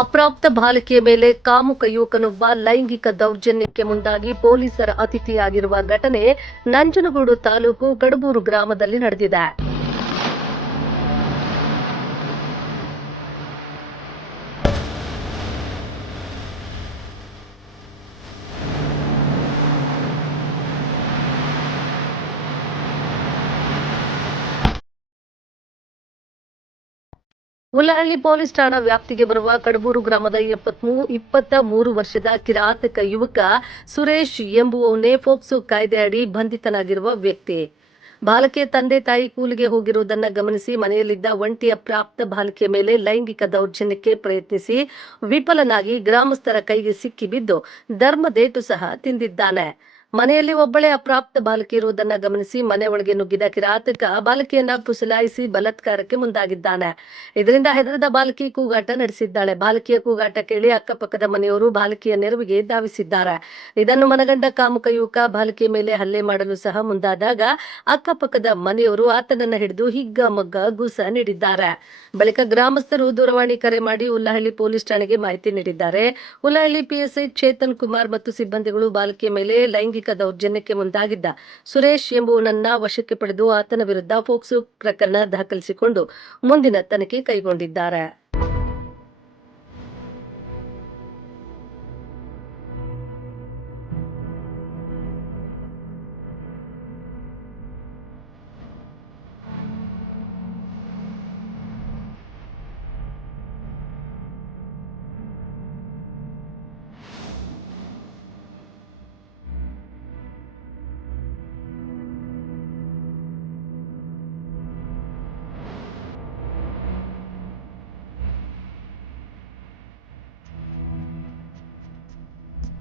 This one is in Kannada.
ಅಪ್ರಾಪ್ತ ಬಾಲಕಿಯ ಮೇಲೆ ಕಾಮುಕ ಯುವಕನೊಬ್ಬ ಲೈಂಗಿಕ ದೌರ್ಜನ್ಯಕ್ಕೆ ಮುಂದಾಗಿ ಪೊಲೀಸರ ಅತಿಥಿಯಾಗಿರುವ ಘಟನೆ ನಂಜನಗೂಡು ತಾಲೂಕು ಕಡಬೂರು ಗ್ರಾಮದಲ್ಲಿ ನಡೆದಿದೆ. ಹುಲ್ಲಹಳ್ಳಿ ಪೊಲೀಸ್ ಠಾಣಾ ವ್ಯಾಪ್ತಿಗೆ ಬರುವ ಕಡಬೂರು ಗ್ರಾಮದ 23 ವರ್ಷದ ಕಿರಾತಕ ಯುವಕ ಸುರೇಶ್ ಎಂಬುವವನೇ ಪೋಕ್ಸೋ ಕಾಯ್ದೆ ಅಡಿ ಬಂಧಿತನಾಗಿರುವ ವ್ಯಕ್ತಿ. ಬಾಲಕಿಯ ತಂದೆ ತಾಯಿ ಕೂಲಿಗೆ ಹೋಗಿರುವುದನ್ನು ಗಮನಿಸಿ ಮನೆಯಲ್ಲಿದ್ದ ಒಂಟಿ ಅಪ್ರಾಪ್ತ ಬಾಲಕಿಯ ಮೇಲೆ ಲೈಂಗಿಕ ದೌರ್ಜನ್ಯಕ್ಕೆ ಪ್ರಯತ್ನಿಸಿ ವಿಫಲನಾಗಿ ಗ್ರಾಮಸ್ಥರ ಕೈಗೆ ಸಿಕ್ಕಿಬಿದ್ದು ಧರ್ಮದೇಟು ಸಹ ತಿಂದಿದ್ದಾನೆ. ಮನೆಯಲ್ಲಿ ಒಬ್ಬಳೇ ಅಪ್ರಾಪ್ತ ಬಾಲಕಿ ಇರುವುದನ್ನ ಗಮನಿಸಿ ಮನೆ ಒಳಗೆ ನುಗ್ಗಿದ ಕಿರಾತಕ ಬಾಲಕಿಯನ್ನ ಪುಸಲಾಯಿಸಿ ಬಲಾತ್ಕಾರಕ್ಕೆ ಮುಂದಾಗಿದ್ದಾನೆ. ಇದರಿಂದ ಹೆದರದ ಬಾಲಕಿ ಕೂಗಾಟ ನಡೆಸಿದ್ದಾಳೆ. ಬಾಲಕಿಯ ಕೂಗಾಟ ಕೇಳಿ ಅಕ್ಕಪಕ್ಕದ ಮನೆಯವರು ಬಾಲಕಿಯ ನೆರವಿಗೆ ಧಾವಿಸಿದ್ದಾರೆ. ಇದನ್ನು ಮನಗಂಡ ಕಾಮುಕ ಯುವಕ ಬಾಲಕಿಯ ಮೇಲೆ ಹಲ್ಲೆ ಮಾಡಲು ಸಹ ಮುಂದಾದಾಗ ಅಕ್ಕಪಕ್ಕದ ಮನೆಯವರು ಆತನನ್ನ ಹಿಡಿದು ಹಿಗ್ಗಾಮಗ್ಗ ಗೂಸ ನೀಡಿದ್ದಾರೆ. ಬಳಿಕ ಗ್ರಾಮಸ್ಥರು ದೂರವಾಣಿ ಕರೆ ಮಾಡಿ ಹುಲ್ಲಹಳ್ಳಿ ಪೊಲೀಸ್ ಠಾಣೆಗೆ ಮಾಹಿತಿ ನೀಡಿದ್ದಾರೆ. ಹುಲ್ಲಹಳ್ಳಿ ಪಿಎಸ್ಐ ಚೇತನ್ ಕುಮಾರ್ ಮತ್ತು ಸಿಬ್ಬಂದಿಗಳು ಬಾಲಕಿಯ ಮೇಲೆ ಲೈಂಗಿಕ ದೌರ್ಜನ್ಯಕ್ಕೆ ಮುಂದಾಗಿದ್ದ ಸುರೇಶ್ ಎಂಬುವನನ್ನ ವಶಕ್ಕೆ ಪಡೆದು ಆತನ ವಿರುದ್ಧ ಪೋಕ್ಸೋ ಪ್ರಕರಣ ದಾಖಲಿಸಿಕೊಂಡು ಮುಂದಿನ ತನಿಖೆ ಕೈಗೊಂಡಿದ್ದಾರೆ.